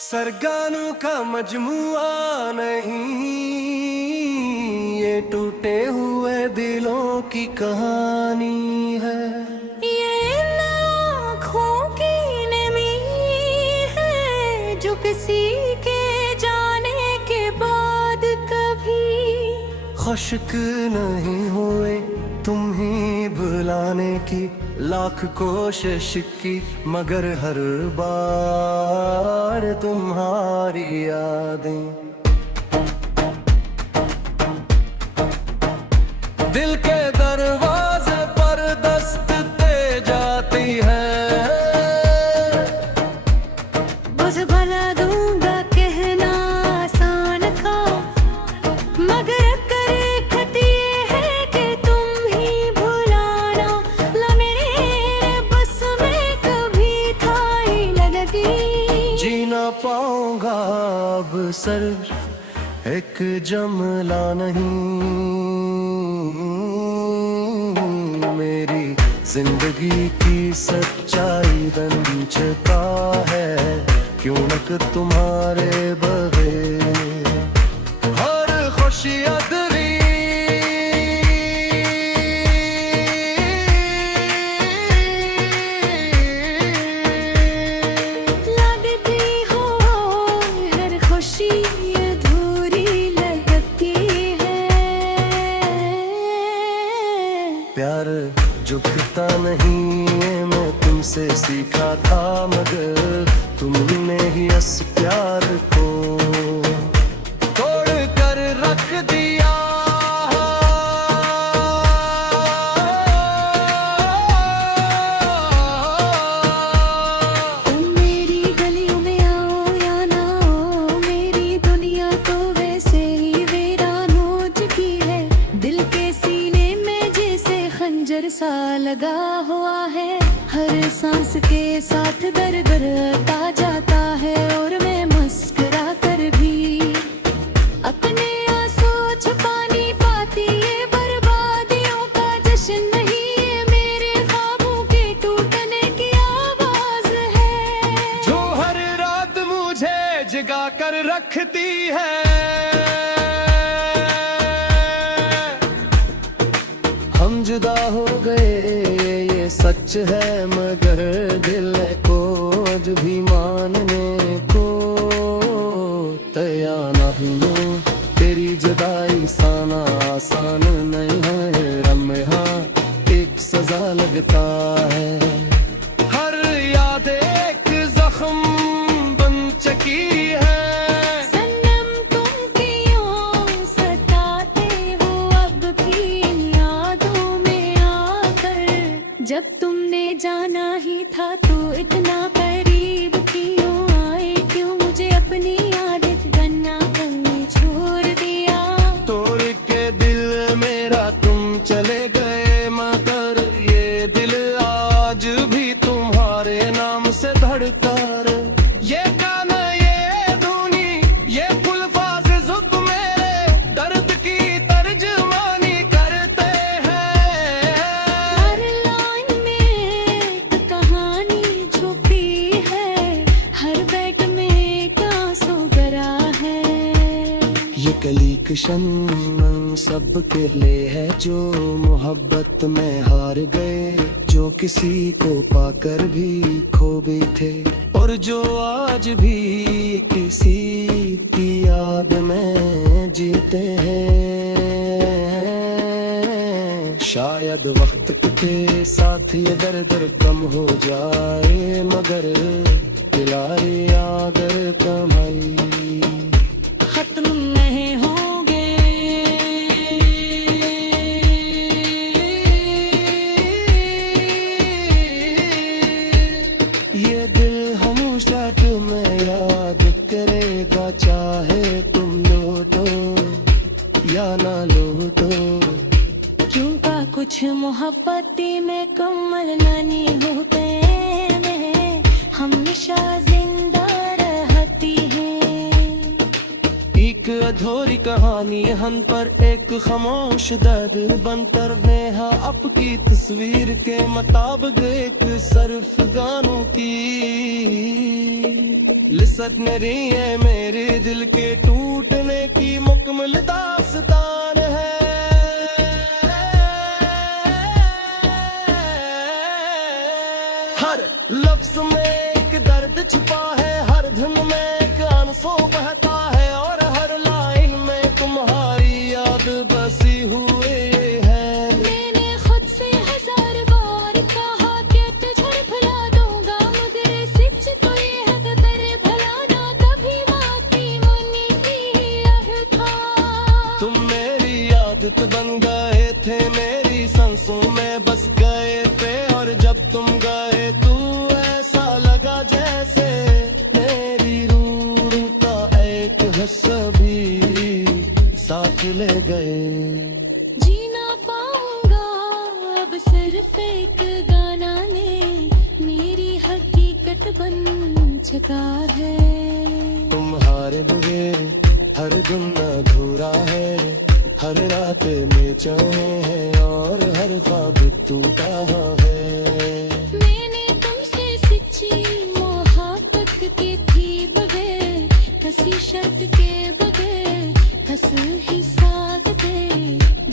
सरगानों का मजमुआ नहीं, ये टूटे हुए दिलों की कहानी है। ये इन आँखों की नमी है जो किसी के जाने के बाद कभी खुश्क नहीं हुए तुम ही भुलाने की, लाख कोशिश की मगर हर बार तुम्हारी यादें दिल के दरवाजे पर दस्तके जाती है। बस भला दूंगा कहना आसान था, मगर करे खती है कि तुम ही भुलाना ला मेरे बस में कभी था ही लगती। जी ना पाऊंगा अब सिर्फ एक जमला नहीं, मेरी जिंदगी की सच्चाई बन चुका है क्यों न तुम्हारे बगैर हर खुशी अधरी लगती हो हर खुशी अधूरी लगती है। प्यार झुकता नहीं है मैं तुमसे सीखा था, मगर तुमने ही इस प्यार को तोड़ कर रख दिया। तुम मेरी गलियों में आओ या ना आओ, मेरी दुनिया तो वैसे ही वीरान हो चुकी है। दिल के सीने में जैसे खंजर सा लगा हुआ है, हर सांस के साथ दर्द बढ़ता जाता है और मैं मुस्कुरा कर भी अपने आंसू छुपा नहीं पाती। ये बर्बादियों का जश्न नहीं, ये मेरे ख्वाबों के टूटने की आवाज है जो हर रात मुझे जगा कर रखती है। हम जुदा हो गए ये सच है, मगर दिल को आज भी मानने को तैयार नहीं हूँ। तेरी जुदाई साना आसान नहीं है, रम्या एक सजा लगता है। हर याद एक जख्म बन चुकी है। सनम तुम क्यों सताते हो अब भी इन यादों में आकर, जब तुमने जाना ही था तो इतना करीब क्यों आए, क्यों मुझे अपनी आदत बनना कभी छोड़ दिया। तोड़ के दिल मेरा तुम चले गए, मगर ये दिल आज भी तुम्हारे नाम से धड़का रे। ये गाना ये धुनी ये फुलफाज जुक मेरे दर्द की तर्जमानी करते हैं। हर लाइन में एक कहानी छुपी है, हर बैठ में एक आंसू भरा है। ये कली कशन सबके लिए है जो मोहब्बत में हार गए, जो किसी को पाकर भी खो भी थे और जो आज भी किसी की याद में जीते हैं। शायद वक्त के साथ ये दर्द कम हो जाए, मगर दिलारी अगर कमाई खत्म नहीं होंगे। ये दिल हमेशा तुम्हें याद करेगा, चाहे तुम लौटो या ना लौटो। क्यों का कुछ मोहब्बती में कमल नानी होते हैं, हमेशा जिंदा रहती है। एक अधूरी कहानी हम पर एक खामोश दर्द बनकर नेहा आपकी तस्वीर के मुताबिक एक सर्फ गानों की लिसट मेरी ये मेरे दिल के टूटने की मुकम्मल दास्तान है। हर लफ्ज में एक दर्द छिपा है, हर धुन में एक आंसू बहता है, और हर लाइन में तुम्हारी याद बसी हुई है। मैंने खुद से 1000 बार कहा कि तुझे भुला दूंगा, मगर सच तो ये है कि तेरे भुलाना कभी माफी मुन्नी की अहद था। तुम मेरी आदत बन गए थे, मेरी सांसों में बस गए थे, और जब तुम गए तू ऐसा लगा जैसे मेरी रूह का एक हिस्सा भी साथ ले गए। जीना पाऊंगा अब सिर्फ एक गाना ने मेरी हकीकत बन चुका है। तुम्हारे बगैर हर दिन अधूरा है, हर रात में चाहे है, और हर ख्वाब टूटा है। मैंने तुमसे सच्ची मोहब्बत की थी, बगैर किसी शर्त के, बगैर हंस ही साथ दे,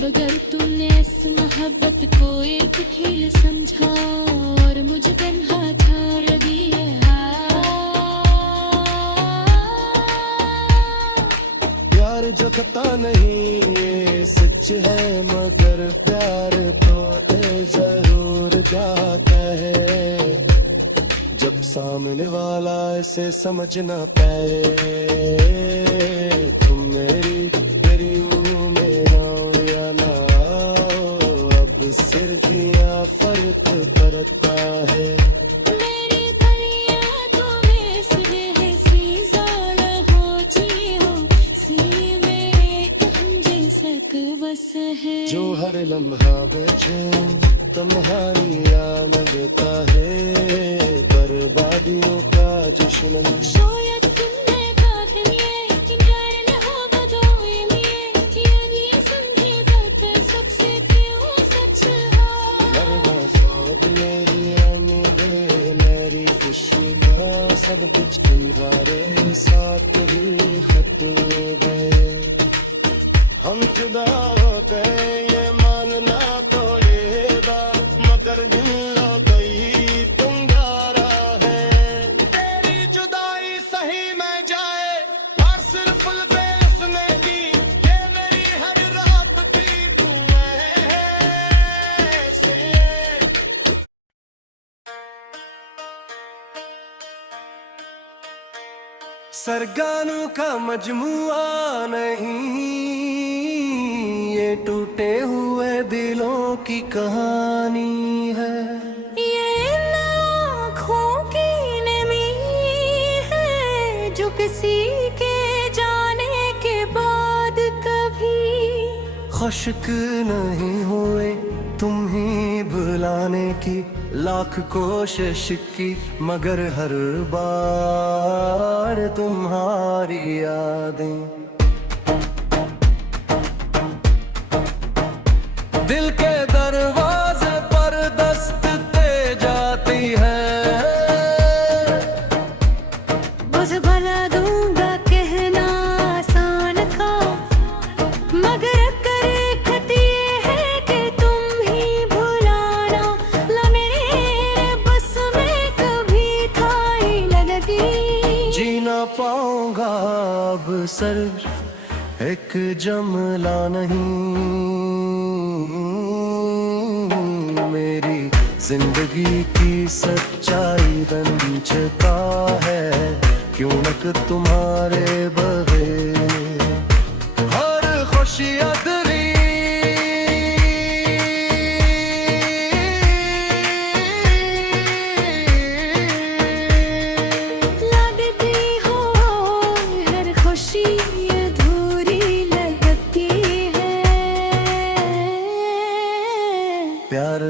बगैर तुमने इस मोहब्बत को एक खेल समझा और मुझे तन्हा छोड़ दिया। प्यार जगता नहीं ये सच है, मगर प्यार तो जरूर जाता है, जब सामने वाला इसे समझ न पाए। तुम मेरी हूँ, मेरा हो या ना हो, अब सिर्फ यहाँ फर्क पड़ता है। मेरी गलियां तुम्हें सुबह से ज़्यादा हो ची हो, सी में जैसक बस है। जो हर लम्हा बचे तुम्हारी याद लगता है, बर्बादियों का जश्न। शायद तुमने कहा ये इनकार न होगा दो ये समझे तक सबसे क्यों सच है। मेरी खुशी का सब कुछ तुम्हारे साथ ही खत्म हो गए। हम जुदा हो गए ये मानना तो ये बात, मगर दिल हो गई तुम यारा है। तेरी जुदाई सही में जाए और सिर्फ बेसने की, ये मेरी हर रात की तू ऐसे। सरगानों का मजमुआ नहीं, ये टूटे हुए दिलों की कहानी है। ये आँखों की नमी है जो किसी के जाने के बाद कभी खुश्क नहीं हुए तुम ही भुलाने की, लाख कोशिश की, मगर हर बार तुम्हारी यादें दिल के दरवाजे पर दस्तके जाती है। बुझ भला दूंगा कहना आसान था, मगर करे खती है कि तुम ही भुलाना ला मेरे बस में कभी था ही लगती। जी ना पाऊंगा अब सिर्फ एक जमला नहीं, मेरी जिंदगी की सच्चाई बन चुका है, क्यों न तुम्हारे बगैर हर खुशी अधूरी। लगती हो हर खुशी अधूरी लगती है। प्यार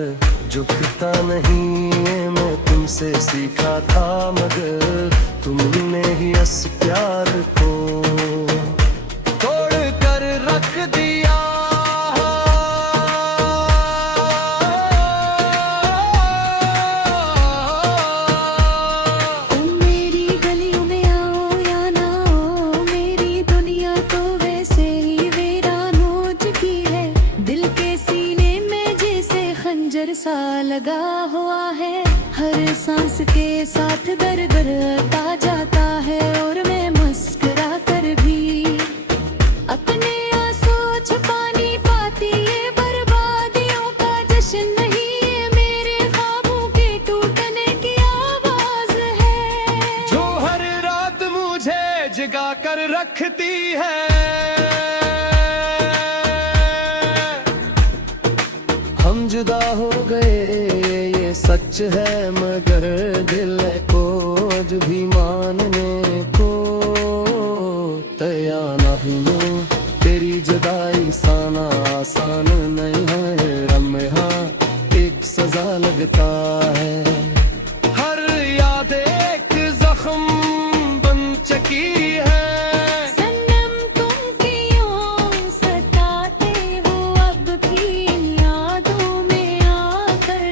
झुकता नहीं है मैं तुमसे सीखा था, मगर तुमने ही इस प्यार को तोड़ कर रख दिया। तुम मेरी गलियों में आओ खंजर सा लगा हुआ है, हर सांस के साथ दर्द आता जाता है। और मैं मुस्कुरा कर भी अपने आंसू छुपा नहीं पाती, ये बर्बादियों का जश्न नहीं, ये मेरे ख्वाबों के टूटने की आवाज है, जो हर रात मुझे जगा कर रखती है। हम जुदा हो गए ये सच है, मगर दिल को आज भी मानने को तैयार नहीं हूँ। तेरी जुदाई साना आसान नहीं है, रम्हा एक सजा लगता है। हर याद एक जख्म बन चकी है। सनम तुम क्यों सताते हो अब भी इन यादों में आकर,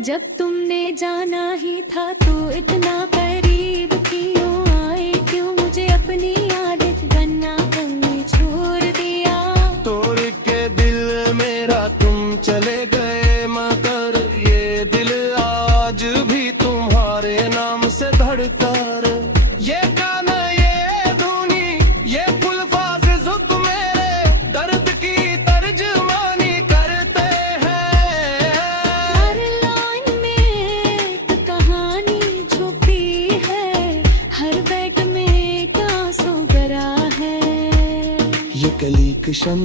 जब तुमने जाना ही था तो इतना करीब क्यों आए, क्यों मुझे अपनी आदत बनना कहीं छोड़ दिया। तोड़ के दिल मेरा तुम चले गए, मगर ये दिल आज भी तुम्हारे नाम से धड़का रे। ये गाना ये धुनी ये फुलफाज जुद मेरे दर्द की तर्जमानी करते हैं। हर लाइन में एक कहानी छुपी है, हर बैठ में एक आंसू भरा है। ये कली किशन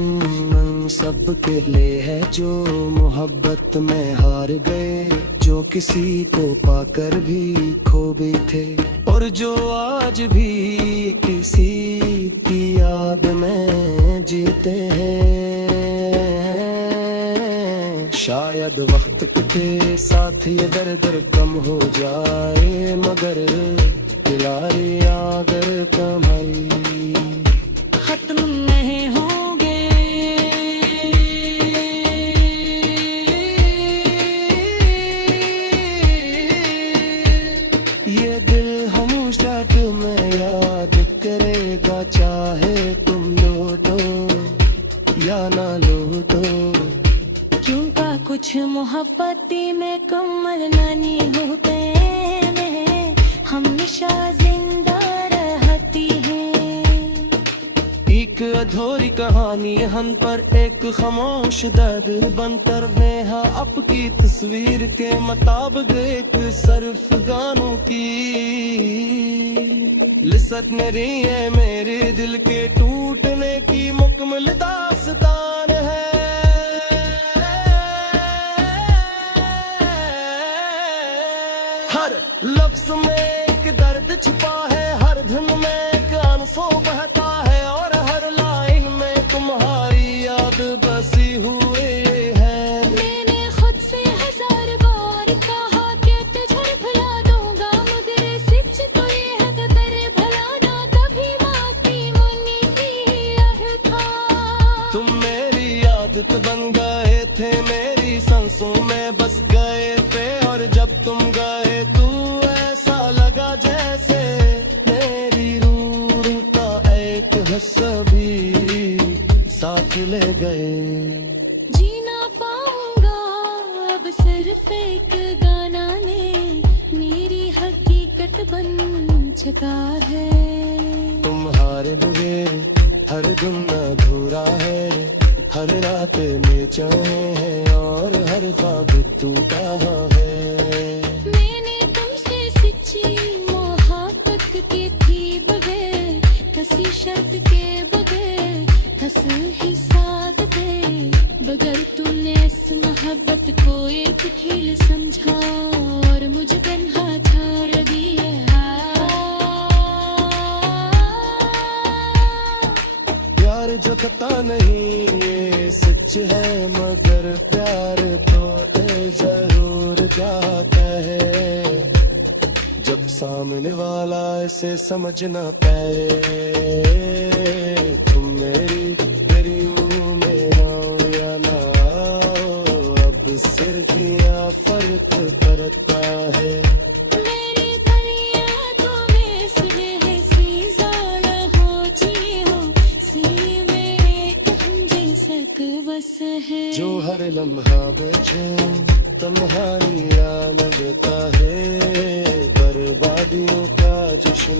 सबके लिए है, जो मोहब्बत में हार गए, जो किसी को पाकर भी खो भी थे, और जो आज भी किसी की याद में जीते हैं। शायद वक्त के साथ ये दर्द कम हो जाए, मगर दिलारी अगर कमाई खत्म नहीं होंगे। ये दिल हमेशा तुम्हें याद करेगा, चाहे तुम लौटो या ना लौटो। क्योंकि कुछ मोहब्बती में कमल नानी होते हैं, हमेशा जिंदा रहती है। एक अधूरी कहानी हम पर एक खामोश दर्द बनकर नेहा आपकी तस्वीर के मुताबिक एक सर्फ गानों की लिसत मेरी है, मेरे दिल के टूटने की मुकम्मल दास्तान है। हर लफ्ज में एक दर्द छिपा है, हर धुन में एक आंसू बहता है, और हर लाइन में तुम्हारी याद बसी हुई है। मैंने खुद से 1000 बार कहा कि तुझे भुला दूंगा, मगर सच तो ये है कि तेरे भुलाना कभी माफी मुन्नी की याद था। तुम मेरी आदत बन गए थे, मेरी सांसों में बस गए थे, और जब तुम गए तू ऐसा लगा जैसे मेरी रूह का एक हिस्सा भी साथ ले गए। जीना पाऊंगा अब सिर्फ एक गाना में, मेरी हकीकत बन चुका है। तुम्हारे बगैर हर दिन अधूरा है, हर रात में चाहे है, और हर ख्वाब टूटा है। मैंने तुमसे सच्ची मोहब्बत की थी, बगैर किसी शर्त के, बगैर हंस ही साथ दे, बगैर तूने इस मोहब्बत को एक खेल समझा और मुझे तन्हा छोड़ दिया। प्यार जतता नहीं ये सच है, मगर प्यार तो जरूर जाता है, जब सामने वाला इसे समझ ना पाए। तुम मेरी मुंह में आओ या ना आओ, अब सिर्फ क्या फर्क पड़ता है। मेरी गलियां तुम्हें सुबह से ज़्यादा होती हो, सी में एक हम जैसा बस है, जो हर लम्हा में मुझे तुम्हारी याद लगता है बर्बादियों का जश्न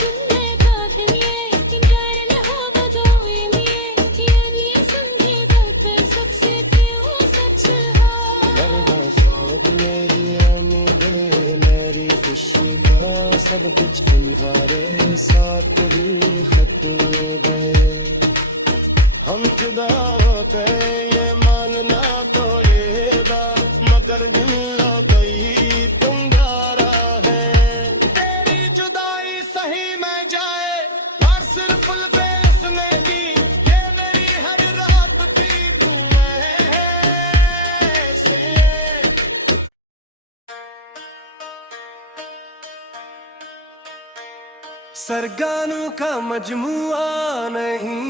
तुमने काफिले किनारे होगा तो ये यानी समझे तक सबसे क्यों सच है मरना सब मेरी उम्मीद मेरी खुशी का सब कुछ तुम्हारे साथ ही खत्म हो गए हम जुदा हो गए ये मानना तो ये बात मगर दिल लो गई तुम यारा है तेरी जुदाई सही में जाए और सिर्फ बेसने की ये मेरी हर रात की तू ऐसे सरगानों का मजमुआ नहीं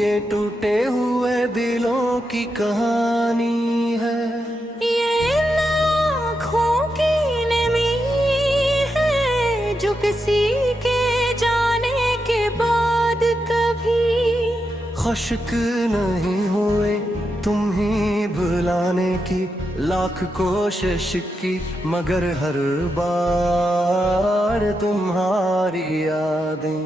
ये टूटे हुए दिलों की कहानी है ये आँखों की नमी है जो किसी के जाने के बाद कभी खुश्क नहीं हुए तुम ही भुलाने की लाख कोशिश की मगर हर बार तुम्हारी यादें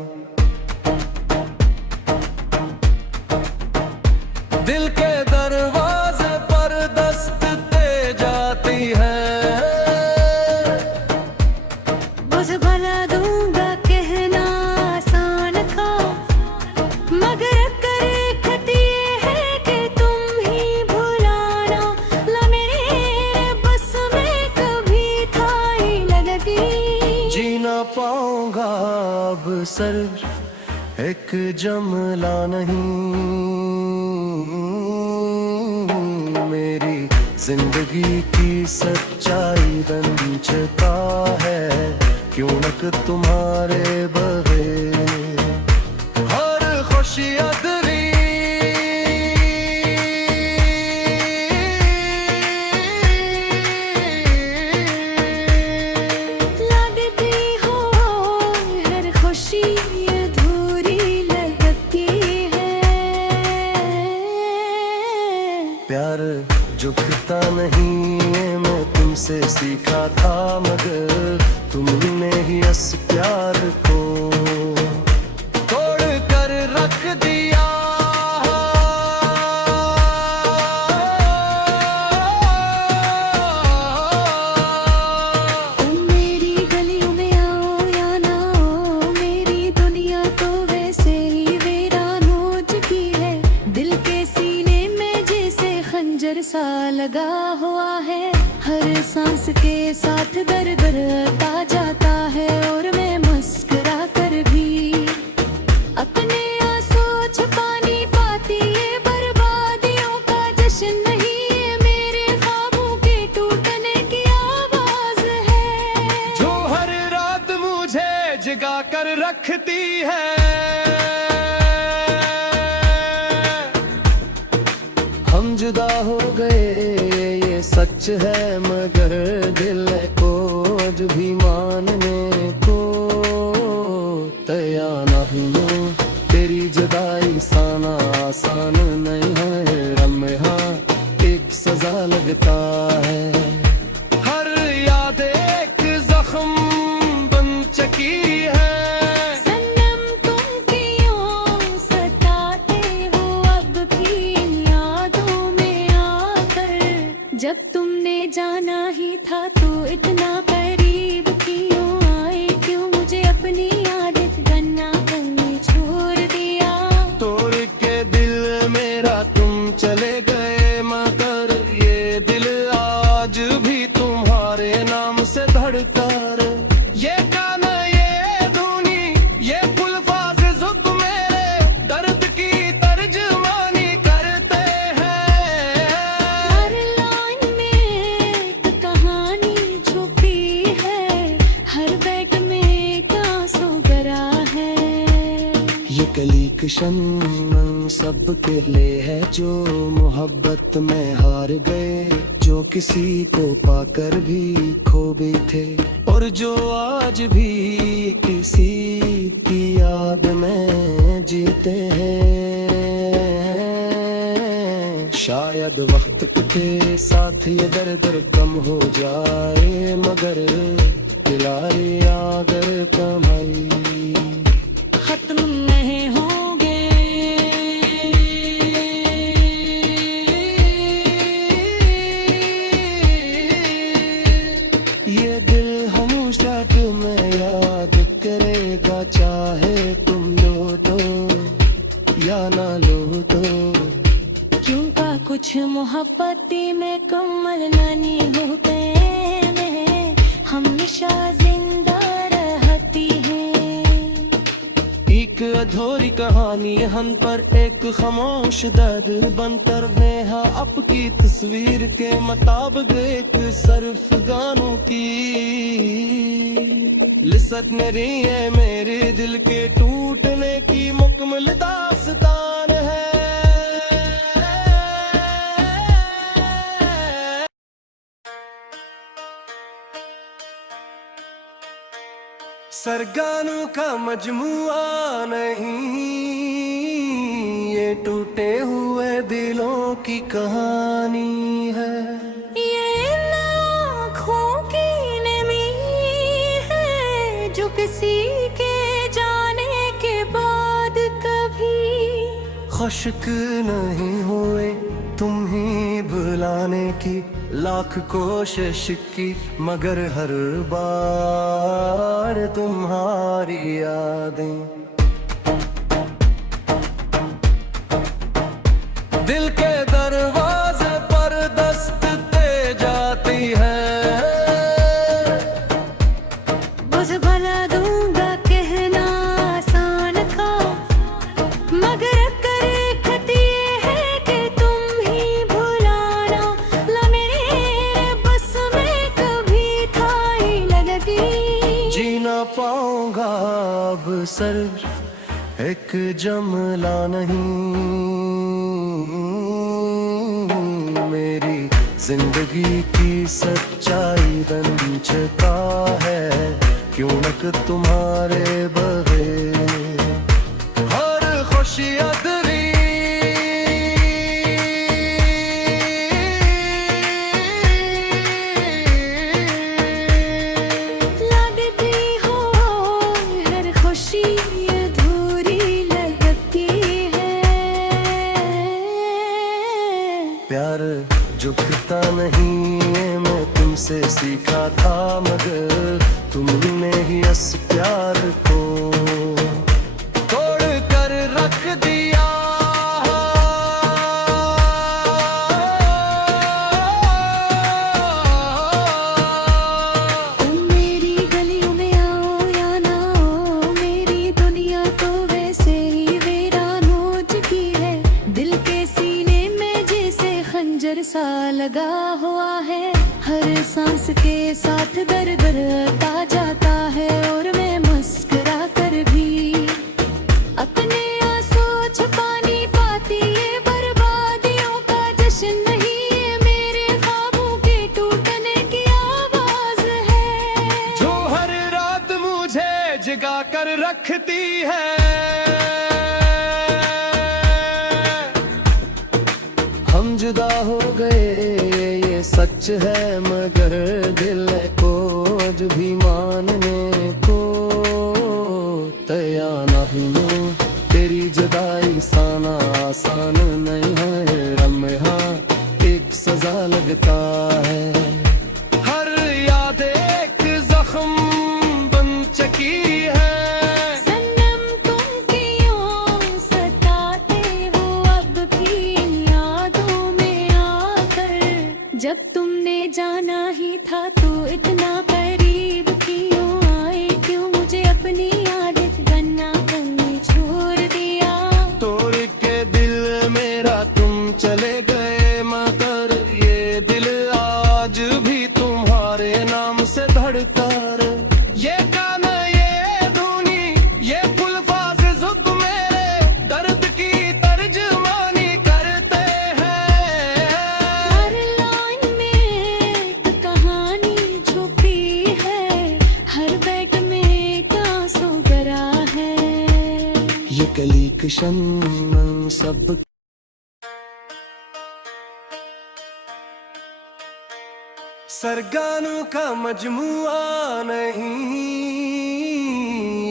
दिल के दरवाजे पर दस्त दे जाती है बुझ भला दूंगा कहना आसान था मगर करे खती है कि तुम ही भुलाना ला मेरे बस में कभी था ही लगी जी ना पाऊंगा अब सर एक जमला नहीं मेरी जिंदगी की सच्चाई बन चुका है क्यों नक तुम्हारे बगैर हर खुशी अदरी लगती हो हर खुशी अधूरी लगती है प्यार झुकता नहीं है मैं तुमसे सीखा था मगर तुमने ही इस प्यार को तोड़ कर रख दिया तुम मेरी गलियों में आओ या ना आओ मेरी दुनिया तो वैसे ही वीरान हो चुकी है दिल के सीने में जैसे खंजर सा लगा हुआ है हर सांस के साथ दर्द आता जाता है और मैं मुस्कुरा कर भी अपने आंसू छुपा नहीं पाती ये बर्बादियों का जश्न नहीं ये मेरे ख्वाबों के टूटने की आवाज है जो हर रात मुझे जगा कर रखती है हम जुदा हो गए ये सच है मगर दिल को आज भी मानने को तैयार नहीं हूँ तेरी जुदाई साना आसान नहीं है रम्या एक सजा लगता है हर याद एक जख्म बन चुकी है सनम तुम क्यों सताते हो अब भी इन यादों में आकर जब तुमने जाना ही था तो इतना करीब क्यों आए क्यों मुझे अपनी आदत बनना करनी छोड़ दिया तोड़ के दिल मेरा तुम चले गए मगर ये दिल आज भी तुम्हारे नाम से धड़का रे ये गाना ये धुनी ये फुलफाज जुब मेरे दर्द की तर्जमानी करते हैं हर लाइन में एक कहानी छुपी है हर बैठ में एक आंसू भरा है ये कली किशन सब के लिए है जो मोहब्बत में हार गए जो किसी को पाकर भी खो भी थे और जो आज भी किसी की याद में जीते हैं शायद वक्त के साथ ये दर्द कम हो जाए, मगर दिलारी अगर कमाई खत्म नहीं होंगे। ये दिल हमेशा तुम्हें याद करेगा, चाहे तुम लो तो या ना लो तो। क्यों का कुछ मोहब्बती में कमल नानी होते हैं, हमेशा जिंदा रहती हैं। एक अधूरी कहानी हम पर एक खामोश दर्द बनकर नेहा आपकी तस्वीर के मुताबिक एक सर्फ गानों की लिसक रही है, मेरे दिल के टूटने की मुकम्मल दास्तान है। सरगानों का मजमुआ नहीं, ये टूटे हुए दिलों की कहानी है। ये आँखों की नमी है जो किसी के जाने के बाद कभी खुश्क नहीं हुए तुम ही बुलाने की, लाख कोशिश की मगर हर बार तुम्हारी यादें दिल के दरवाजे पर दस्त दे जाती है। बस भला दूंगा कहना आसान था, मगर करे खती है कि तुम ही भुलाना ला मेरे बस में कभी था ही लगती। जी ना पाऊंगा अब सर एक जमला नहीं, मेरी जिंदगी की सच्चाई बन चुका है, क्यों न तुम्हारे बगैर हर खुशी अधूरी। लगती हो हर खुशी अधूरी लगती है। प्यार झुकता नहीं ये मैं तुमसे सीखा था, मगर तुमने ही इस प्यार को तोड़ कर रख दिया। तुम मेरी गलियों में आओ या ना आओ, मेरी दुनिया तो वैसे ही वीरान हो चुकी है। दिल के सीने में जैसे खंजर सा लगा हुआ है, हर सांस के साथ दर्द आता जाता है। और मैं मुस्कुरा कर भी अपने आंसू छुपा नहीं पाती, ये बर्बादियों का जश्न नहीं, ये मेरे ख्वाबों के टूटने की आवाज है जो हर रात मुझे जगा कर रखती है। हम जुदा हो गए ये सच है, मगर दिल को आज भी मानने को तैयार नहीं हूँ। तेरी जुदाई साना आसान नहीं है, रम्हा एक सजा लगता है। हर याद एक जख्म बन चुकी है। सनम तुम क्यों सताते हो अब भी इन यादों में आकर, जब तुमने जाना ही था तो इतना करीब क्यों आए, क्यों मुझे अपनी आदत बनना करनी छोड़ दिया। तोड़ के दिल मेरा तुम चले गए, मगर ये दिल आज भी तुम्हारे नाम से धड़का रे। ये गाना ये धुनी ये फुलफाज जुद मेरे दर्द की तर्जमानी करते हैं। हर लाइन में एक कहानी छुपी है, हर बैठ में एक आंसू भरा है। ये कली कशन सब सरगानों का मजमुआ नहीं,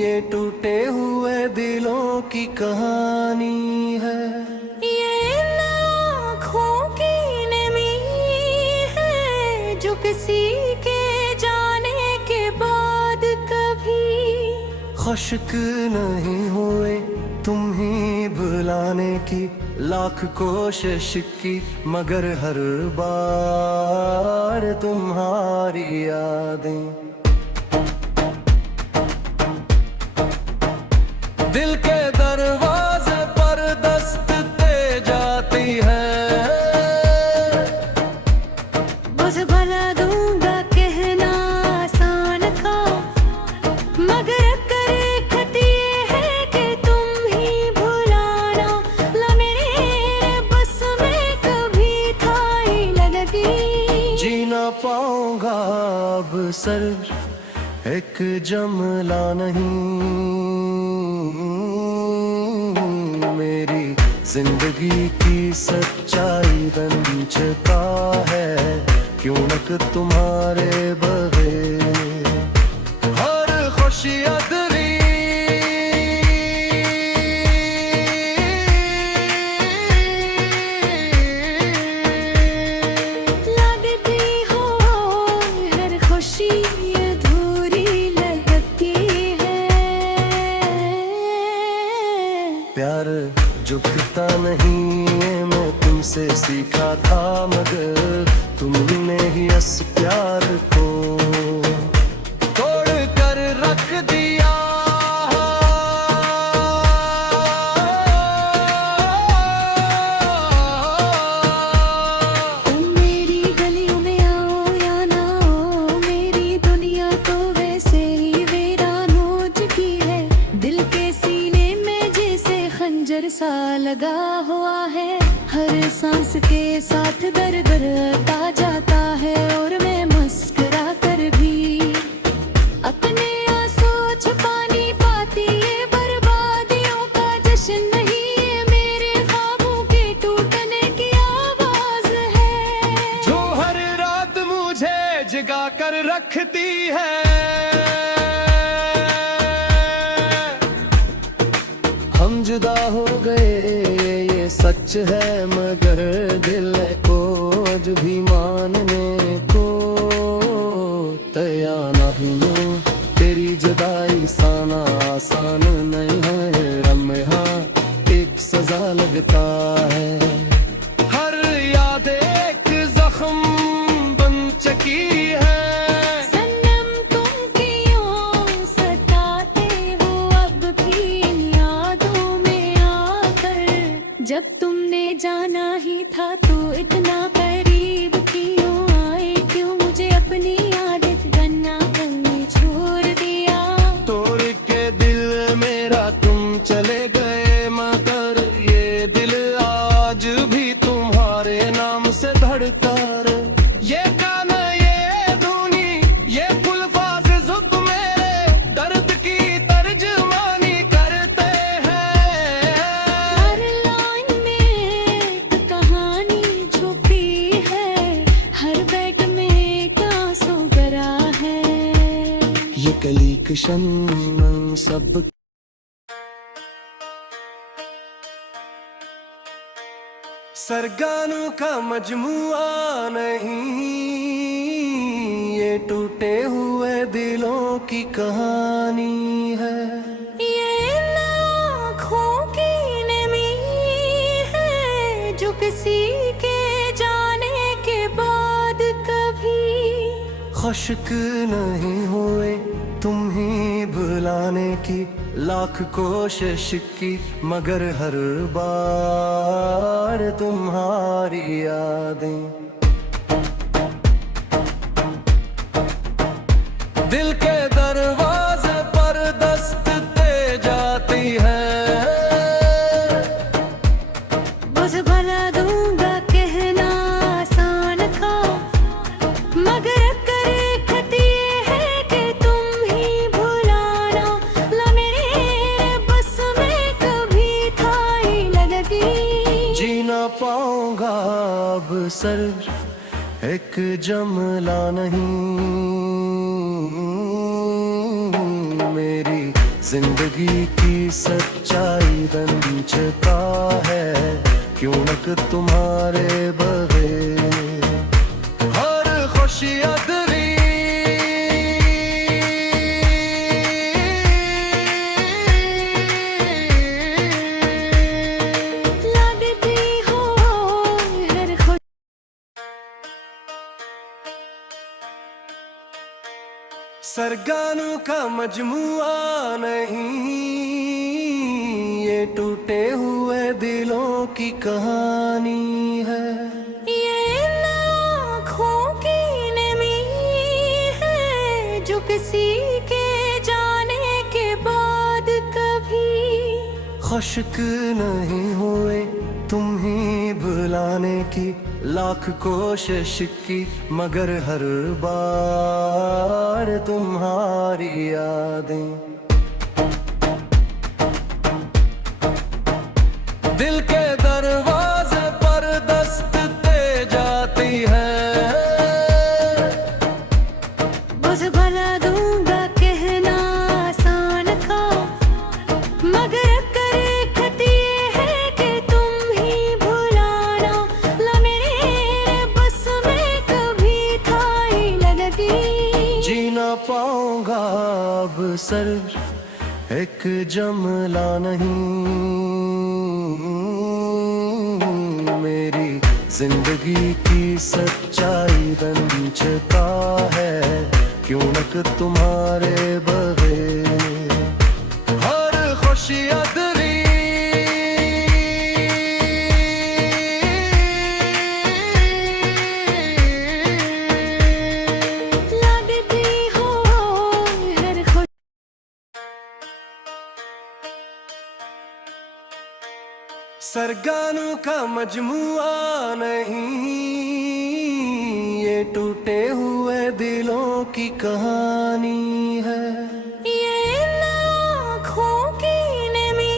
ये टूटे हुए दिलों की कहानी है। ये लाखों की नमी है जो किसी के जाने के बाद कभी खुश्क नहीं हुए तुम ही भुलाने की, लाख कोशिश की मगर हर बार तुम्हारी यादें दिल के दरवाजे पर दस्त दे जाती है। बस भला दूंगा कहना आसान था, मगर करे खत ये है कि तुम ही भुलाना ला मेरे बस में कभी था ही लगती। जी ना पाऊंगा अब सिर्फ एक जमला नहीं, मेरी जिंदगी की सच्चाई बन चुका है क्यों न तुम्हारे बगैर हर खुशी अदरी लगती हो हर खुशी अधूरी लगती है। प्यार झुकता नहीं है मैं तुमसे सीखा था, मगर तुमने ही इस प्यार को तोड़ कर रख दिया। तुम मेरी गलियों में आओ या ना आओ, मेरी दुनिया तो वैसे ही वीरान हो चुकी है। दिल के सीने में जैसे खंजर सा लगा हुआ है, हर सांस के साथ दर्द आता जाता है। और मैं मुस्कुरा कर भी अपने आंसू छुपा नहीं पाती, ये बर्बादियों का जश्न नहीं, ये मेरे ख्वाबों के टूटने की आवाज है जो हर रात मुझे जगा कर रखती है। हम जुदा हो गए ये सच है, मगर दिल को आज भी मानने को तैयार नहीं हूँ। तेरी जुदाई साना आसान नहीं है, रम्या एक सजा लगता है। हर याद एक जख्म बन चुकी है। सनम तुम क्यों सताते हो अब भी इन यादों में आकर, जब तुमने जाना ही था तो इतना करीब क्यों आए, क्यों मुझे अपनी आदत बनना कहीं छोड़ दिया। तोड़ के दिल मेरा तुम चले गए, मगर ये दिल आज भी तुम्हारे नाम से धड़का रे। ये गाना ये धुनी ये फुलफाज जुब मेरे दर्द की तर्जमानी करते हैं। हर लाइन में एक कहानी छुपी है, हर बैठ में एक आंसू भरा है। ये कली किशन सब सरगानों का मजमुआ नहीं, ये टूटे हुए दिलों की कहानी है। ये लाखों की नमी है जो किसी के जाने के बाद कभी खुश्क नहीं हुए तुम ही भुलाने की, लाख कोशिश की मगर हर बार तुम्हारी यादें दिल के दरवाजे पर दस्त दे जाती है। बस भला दूंगा कहना आसान था, मगर करे खत ये है कि तुम ही भुलाना ला मेरे बस में कभी था ही लगती। जी ना पाऊंगा अब सिर्फ एक जमला नहीं, मेरी जिंदगी की सच्चाई बन चुका है, क्यों न तुम्हारे बगैर हर खुशी अधरी लगती हो हर खुश। सरगानों का मजमुआ नहीं, ये टूटे हुए दिलों की कहानी है। ये आँखों की नमी है जो किसी के जाने के बाद कभी खुश्क नहीं हुए तुम ही भुलाने की, लाख कोशिश की मगर हर बार तुम्हारी यादें दिल के दरवाजे पर दस्तके जाती है। बुझ भला दूंगा कहना आसान था, मगर करे खती है कि तुम ही भुलाना ला मेरे बस में कभी था ही लगती। जी ना पाऊंगा अब सिर्फ एक जमला नहीं, मेरी जिंदगी की सच्चाई बन चुका है, क्यों न तुम्हारे बगैर हर खुशी अधरी लगती हो हर खुश। सरगानों का मजमुआ नहीं, ये टूटे हुए दिलों की कहानी है। ये आँखों की नमी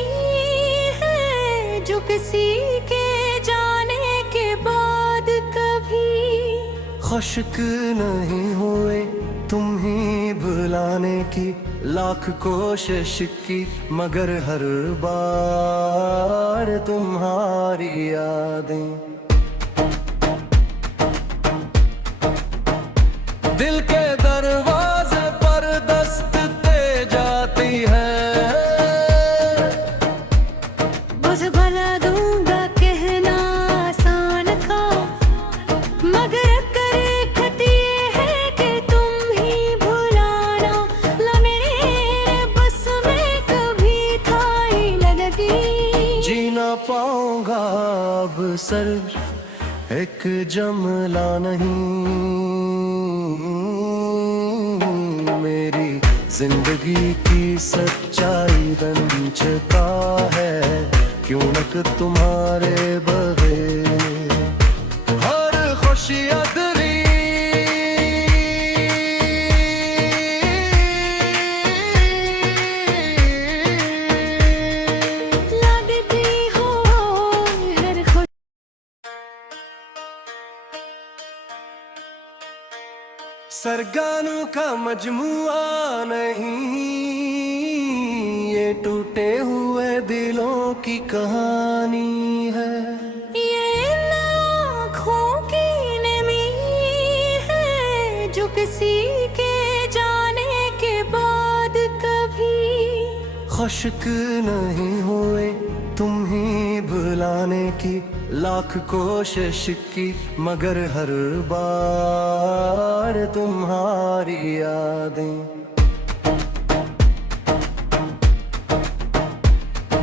है जो किसी के जाने के बाद कभी खुश्क नहीं हुए तुम ही भुलाने की, लाख कोशिश की मगर हर बार तुम्हारी यादें दिल के दरवाजे पर दस्तके जाती है। बुझ भला दूंगा कहना आसान था, मगर करे खती है कि तुम ही भुलाना ला मेरे बस में कभी था ही लगती। जी ना पाऊंगा अब सिर्फ एक जमला नहीं, मेरी जिंदगी की सच्चाई बन चुका है, क्यों न तुम्हारे बगैर हर खुशी अधरी लगती हो हर खुश। सरगानों का मजमुआ नहीं, ये टूटे हुए दिलों की कहानी है। ये आँखों की नमी है जो किसी के जाने के बाद कभी खुश्क नहीं हुए तुम ही भुलाने की, लाख कोशिश की मगर हर बार तुम्हारी यादें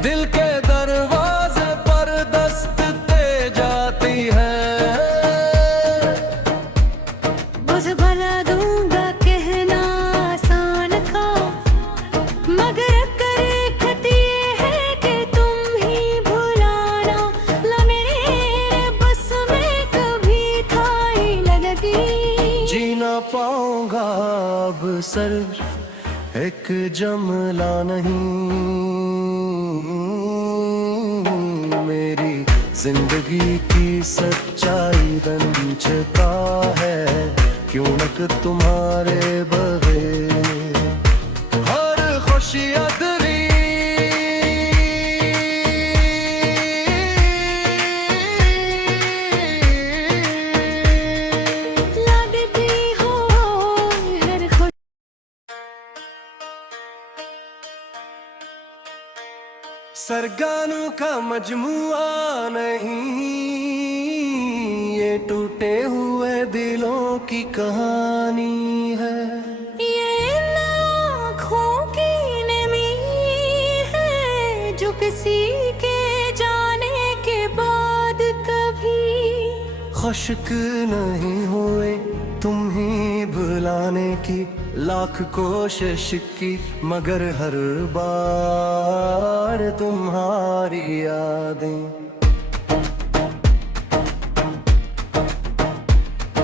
दिल के दरवाजे पर दस्तके जाती है। बुझ भला दूंगा कहना आसान था, मगर करे खती है कि तुम ही भुलाना ला मेरे बस में कभी था ही लगती। जी ना पाऊंगा अब सिर्फ एक जमला नहीं, मेरी जिंदगी की सच्चाई बन चुका है, क्यों न तुम्हारे बगैर हर खुशी अधूरी। लगती हो हर खुश सरगानों का मजमुआ नहीं, ये टूटे हुए दिलों की कहानी है। ये इन आँखों की नमी है जो किसी के जाने के बाद कभी खुश्क नहीं हुए तुम ही भुलाने की, लाख कोशिश की मगर हर बार तुम्हारी यादें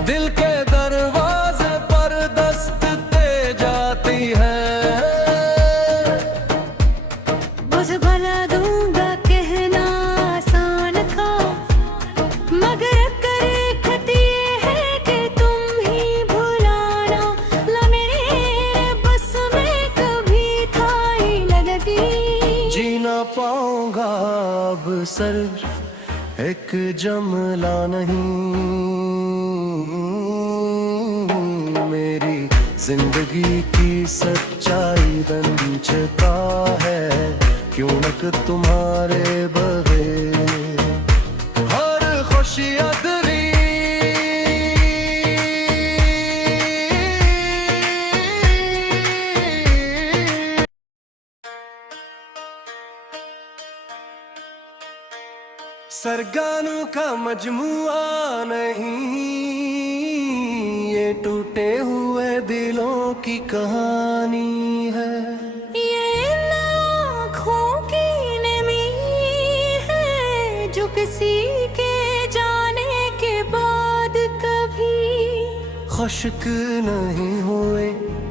दिल के दरवाजे पर दस्तके जाती है। बस भला दूंगा कहना आसान था, मगर करे खत ये है कि तुम ही भुलाना ला मेरे बस में कभी था ही लगती। जी ना पाऊंगा अब सिर्फ एक जमला नहीं, मेरी जिंदगी की सच्चाई बन चुका है, क्यों न तुम्हारे बगैर हर खुशी अधूरी। सरगानों का मजमुआ नहीं, ये टूटे हुए दिलों की कहानी है। ये इन आँखों की नमी है जो किसी के जाने के बाद कभी खुश्क नहीं हुए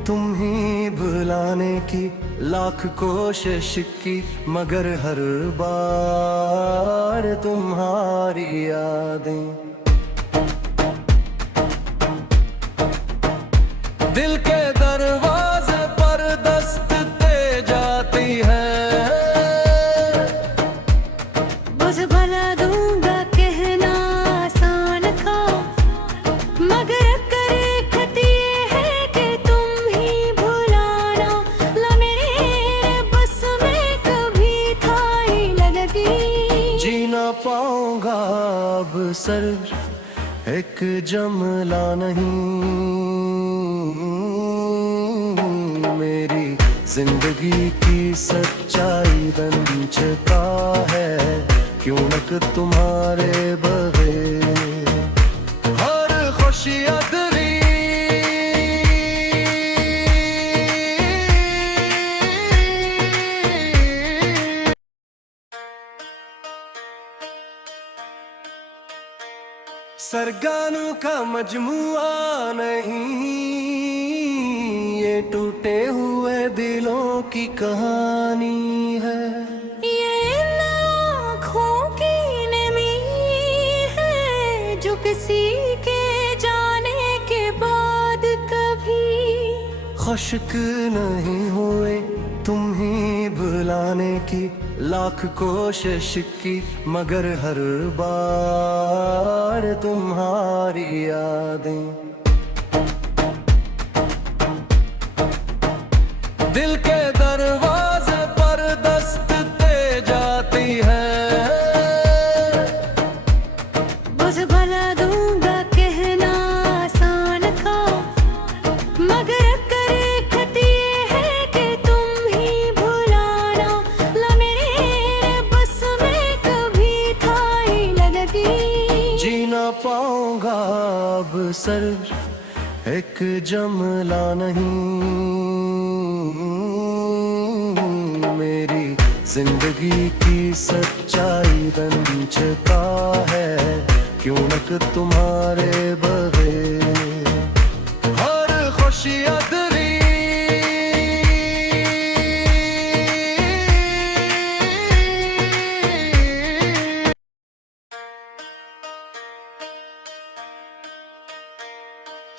तुम ही भुलाने की, लाख कोशिश की मगर हर बार तुम्हारी यादें दिल के दरवाजे पर दस्तके जाती है। बस भला दूंगा कहना आसान था, मगर करे खत ये है कि तुम ही भुलाना ला मेरे बस में कभी था ही लगती। जी ना पाऊंगा अब सिर्फ एक जमला नहीं, मेरी जिंदगी की सच्चाई बन चुका है, क्यों न तुम्हारे बगैर हर खुशी अधूरी। सरगानों का मजमुआ नहीं, ये टूटे हुए दिलों की कहानी है। ये इन आँखों की नमी है जो किसी के जाने के बाद कभी खुश्क नहीं हुए तुम ही भुलाने की, लाख कोशिश की मगर हर बार तुम्हारी यादें दिल के दरवाजे पर दस्तके जाती है। बस भला दूंगा कहना आसान था, मगर करे खत ये है कि तुम ही भुलाना ला मेरे बस में कभी था ही लगती। जी ना पाऊंगा अब सिर्फ एक जमला नहीं, मेरी जिंदगी की सच्चाई बन चुका है, क्यों न तुम्हारे बगैर हर खुशी अधूरी।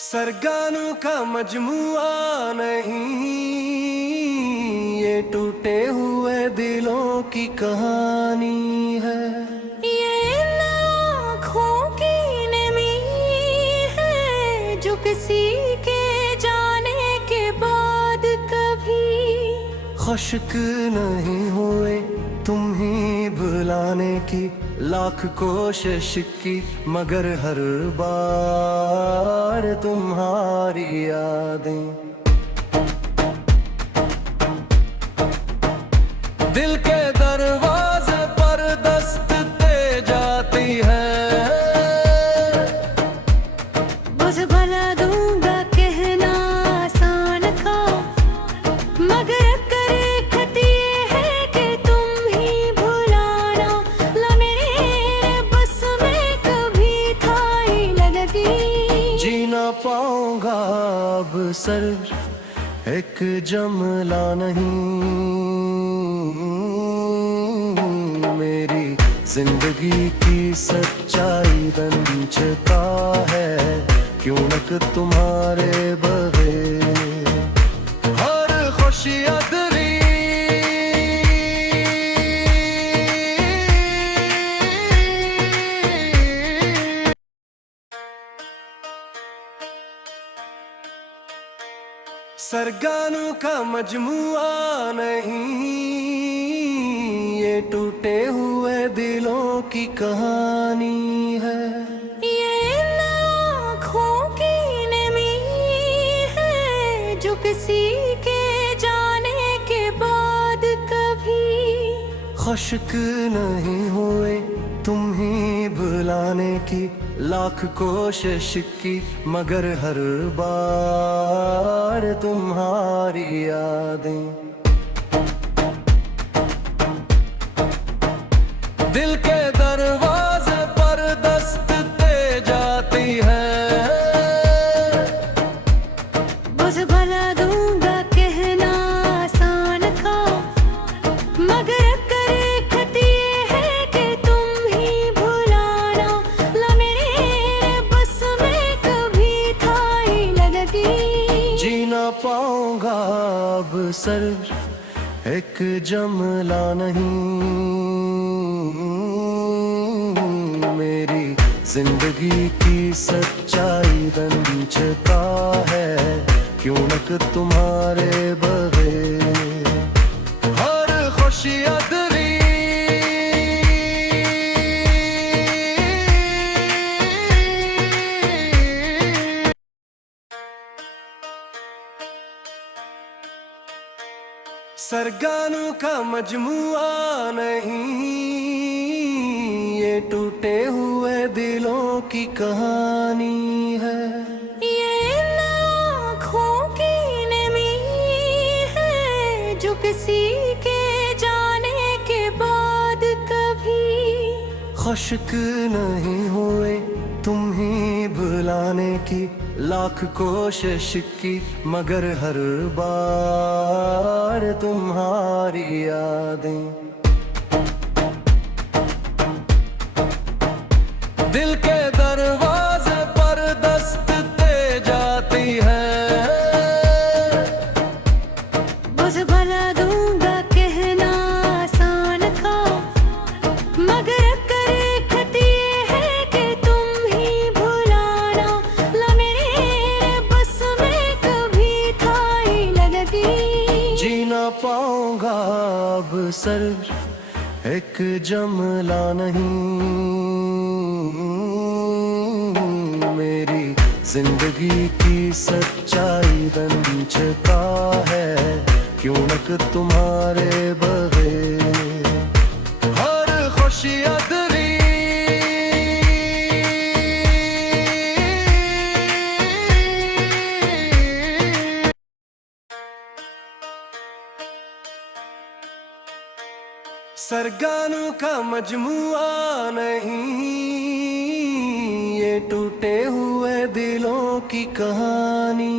सरगानों का मजमुआ नहीं, ये टूटे हुए दिलों की कहानी है। ये आँखों की नमी है जो किसी के जाने के बाद कभी खुश्क नहीं हुए तुम ही भुलाने की, लाख कोशिश की मगर हर बार तुम्हारी यादें दिल के दरवाजे पर दस्तके जाती है। बुझ भला दूंगा कहना आसान था, मगर करे खती है कि तुम ही भुलाना ला मेरे बस में कभी था ही लगती। जी ना पाऊंगा अब सिर्फ एक जमला नहीं, मेरी जिंदगी की सच्चाई बन चुका है, क्यों न तुम्हारे बगैर हर खुशी अदरी। सरगानों का मजमुआ नहीं, ये टूटे हुए दिलों की कहानी है। ये आँखों की नमी है जो किसी के जाने के बाद कभी खुश्क नहीं हुए तुम ही भुलाने की, लाख कोशिश की मगर हर बार तुम्हारी यादें दिल के दरवाजे पर दस्तके जाती है। बुझ भला दूंगा कहना आसान था, मगर करे खती है कि तुम ही भुलाना ला मेरे बस में कभी था ही लगती। जी ना पाऊंगा अब सिर्फ एक जमला नहीं, मेरी जिंदगी की सच्चाई बन चुका है, क्यों न तुम्हारे बगैर हर खुशी अदरी। सरगानों का मजमुआ नहीं, ये टूटे हुए दिलों की कहानी है। ये आँखों की नमी है जो किसी के जाने के बाद कभी खुश्क नहीं हुए तुम ही भुलाने की, लाख कोशिश की मगर हर बार तुम्हारी यादें दिल के दरवाजे पर दस्तके जाती है। बुझ भला दूंगा कहना आसान था, मगर करे खती है कि तुम ही भुलाना ला मेरे बस में कभी था ही लगती। जी ना पाऊंगा अब सिर्फ एक जमला नहीं, मेरी जिंदगी की सच्चाई बन चुका है, क्यों न तुम्हारे बगैर हर खुशी अदरी। सरगानों का मजमुआ नहीं, ये टूटे हुए दिलों की कहानी